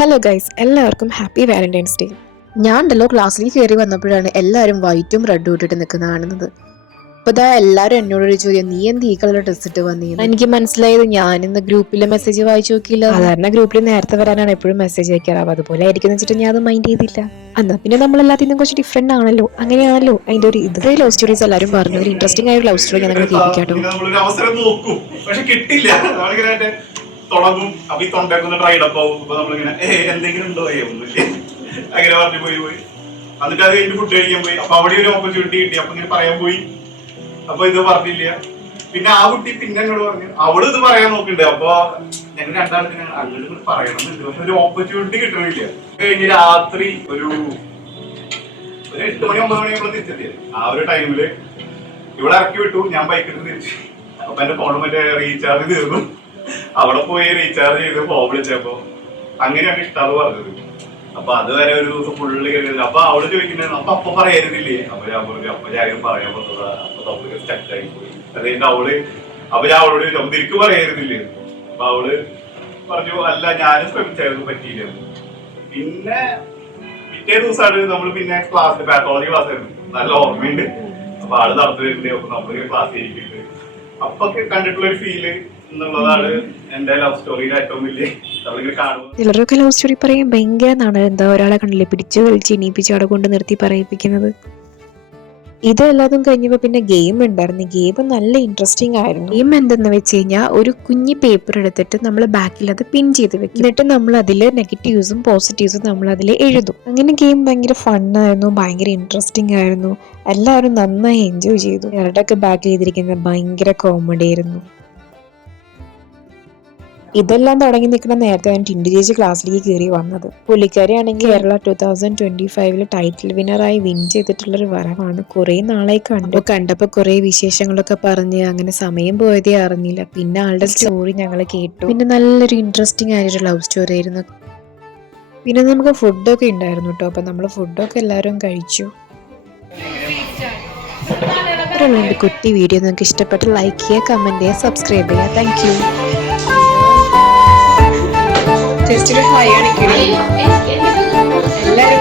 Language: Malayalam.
ഹലോ ഗൈസ്, എല്ലാവർക്കും ഹാപ്പി വാലന്റൈൻസ് ഡേ. ഞാനുണ്ടല്ലോ ക്ലാസ്സിലേക്ക് കയറി വന്നപ്പോഴാണ് എല്ലാവരും വൈറ്റും റെഡും ഇട്ടിട്ട് നിൽക്കുന്ന കാണുന്നത്. അപ്പോൾ ഇതാ എല്ലാവരും എന്നോടൊരു ചോദ്യം, നീ എന്ത് ഈ കളർ ഡ്രസ് ഇട്ട് വന്നീന്ന്. എനിക്ക് മനസ്സിലായത് ഞാൻ ഇന്ന് ഗ്രൂപ്പിലെ മെസ്സേജ് വായിച്ചു നോക്കിയില്ല. സാധാരണ ഗ്രൂപ്പിൽ നേരത്തെ വരാനാണ് എപ്പോഴും മെസ്സേജ് അയക്കാറാവും. അതുപോലെ ആയിരിക്കും വെച്ചിട്ട് ഞാൻ അത് മൈൻഡ് ചെയ്തില്ല. എന്നാ പിന്നെ നമ്മളെല്ലാത്തിനും കുറച്ച് ഡിഫറെന്റ് ആണല്ലോ, അങ്ങനെയാണല്ലോ അതിന്റെ ഒരു ഇത്. ലവ് സ്റ്റോറീസ് എല്ലാവരും പറഞ്ഞു, ഒരു ഇൻട്രസ്റ്റിംഗ് ആയ ലവ് സ്റ്റോറി ഞങ്ങൾ കേൾപ്പിക്കാട്ടോ. തുടങ്ങും. അപ്പൊ ഈ തൊണ്ടൊക്കെ ഡ്രൈഡപ്പ് ആവും. ഇപ്പൊ നമ്മളിങ്ങനെ എന്തെങ്കിലും ഉണ്ടോ ഒന്നുമില്ല അങ്ങനെ പറഞ്ഞു പോയി എന്നിട്ട് അത് കഴിഞ്ഞ് ഫുഡ് കഴിക്കാൻ പോയി. അപ്പൊ അവിടെ ഒരു ഓപ്പർച്യൂണിറ്റി കിട്ടി. അപ്പൊ ഇങ്ങനെ പറയാൻ പോയി. അപ്പൊ ഇത് പറഞ്ഞില്ല. പിന്നെ ആ കുട്ടി പിന്നെ എന്നോട് പറഞ്ഞു അവള് ഇത് പറയാൻ നോക്കുന്നുണ്ട്. അപ്പൊ ഞങ്ങൾ രണ്ടാമത്തിന് അങ്ങോട്ട് പറയണമെന്നുണ്ട്. പക്ഷെ ഒരു ഓപ്പർച്യൂണിറ്റി കിട്ടണില്ല. കഴിഞ്ഞ് രാത്രി ഒരു 8 മണി 9 മണി നമ്മൾ തിരിച്ചെത്തിയത്. ആ ഒരു ടൈമില് ഇവിടെ ഇറക്കി വിട്ടു. ഞാൻ ബൈക്കെടുത്ത് തിരിച്ചു. അപ്പൊ എന്റെ ഫോൺ മറ്റേ റീചാർജ് തീർന്നു. അവിടെ പോയി റീചാർജ് ചെയ്ത് ഫോൺ വിളിച്ചപ്പോ അങ്ങനെയാണ് ഇഷ്ടാന്ന് പറഞ്ഞത്. അപ്പൊ അതുവരെ ഒരു ദിവസം ഫുള്ള് കഴിഞ്ഞത്. അപ്പൊ അവള് ചോദിക്കുന്നത് അപ്പൊ പറയായിരുന്നില്ലേ. അപ്പൊ ഞാൻ പറഞ്ഞു അപ്പൊ ഞാൻ പറയാൻ പറ്റതാ. അപ്പൊ നമുക്ക് സ്റ്റക്കായി പോയി. അത് കഴിഞ്ഞിട്ട് അപ്പൊ ഞാൻ അവളോട് ചോദിച്ചു അപ്പൊ തിരിക്ക് പറയായിരുന്നില്ലേ. അപ്പൊ അവള് പറഞ്ഞു അല്ല ഞാനും ശ്രമിച്ചായിരുന്നു, പറ്റിയില്ല. പിന്നെ പിറ്റേ ദിവസമാണ് നമ്മള് പിന്നെ ക്ലാസ് പാത്തോളജി ക്ലാസ് ആയിരുന്നു. നല്ല ഓർമ്മയുണ്ട്. അപ്പൊ ആള് നടന്നു വരുന്നുണ്ട്. അപ്പൊ നമ്മളിങ്ങനെ ക്ലാസ് ചെയ്യിക്കുന്നുണ്ട്. അപ്പൊ കണ്ടിട്ടുള്ള ഒരു ഫീല് എന്നുള്ളതാണ് എന്റെ ലവ് സ്റ്റോറിയുടെ ഏറ്റവും വലിയ കാണുന്നത്. ചിലരൊക്കെ ലവ് സ്റ്റോറി പറയാൻ ഭയങ്കര നാണ്. എന്താ ഒരാളെ കണ്ടില്ലേ പിടിച്ചു വലിച്ച് ഇനിയിപ്പിച്ച് അവിടെ കൊണ്ട് നിർത്തി പറയിപ്പിക്കുന്നത്. ഇതെല്ലാതും കഴിഞ്ഞപ്പോ പിന്നെ ഗെയിം ഉണ്ടായിരുന്നു. ഗെയിം നല്ല ഇൻട്രസ്റ്റിംഗ് ആയിരുന്നു. ഗെയിം എന്തെന്ന് വെച്ച് കഴിഞ്ഞാൽ ഒരു കുഞ്ഞ് പേപ്പർ എടുത്തിട്ട് നമ്മൾ ബാക്കിൽ അത് പിൻ ചെയ്ത് വെക്കും. എന്നിട്ട് നമ്മൾ അതിൽ നെഗറ്റീവ്സും പോസിറ്റീവ്സും നമ്മൾ അതിൽ എഴുതും. അങ്ങനെ ഗെയിം ഭയങ്കര ഫണ്ണായിരുന്നു, ഭയങ്കര ഇൻട്രസ്റ്റിംഗ് ആയിരുന്നു. എല്ലാവരും നന്നായി എൻജോയ് ചെയ്തു. ഞങ്ങളുടെയൊക്കെ ബാക്കിൽ ചെയ്തിരിക്കുന്നത് ഭയങ്കര കോമഡി ആയിരുന്നു. ഇതെല്ലാം തുടങ്ങി നിൽക്കുന്ന നേരത്തെ ഞാൻ ടിൻഡു ചേച്ചി ക്ലാസ്സിലേക്ക് കയറി വന്നത്. പുള്ളിക്കാരി ആണെങ്കിൽ കേരള 2025 ടൈറ്റിൽ വിന്നറായി വിൻ ചെയ്തിട്ടുള്ളൊരു വരവാണ്. കുറെ നാളായി കണ്ടപ്പോൾ കുറെ വിശേഷങ്ങളൊക്കെ പറഞ്ഞ് അങ്ങനെ സമയം പോയതേ അറിഞ്ഞില്ല. പിന്നെ ആളുടെ സ്റ്റോറി ഞങ്ങൾ കേട്ടു. പിന്നെ നല്ലൊരു ഇൻട്രസ്റ്റിംഗ് ആയൊരു ലവ് സ്റ്റോറി ആയിരുന്നു. പിന്നെ നമുക്ക് ഫുഡൊക്കെ ഉണ്ടായിരുന്നു കേട്ടോ. അപ്പൊ നമ്മൾ ഫുഡൊക്കെ എല്ലാവരും കഴിച്ചു. ഒരു കുട്ടി വീഡിയോ നിങ്ങൾക്ക് ഇഷ്ടപ്പെട്ട് ലൈക്ക് ചെയ്യുക, കമന്റ് ചെയ്യുക, സബ്സ്ക്രൈബ് ചെയ്യുക. Thank you. ജസ്റ്റ് ഒരു ഹായ് ആണ് എല്ലാവരും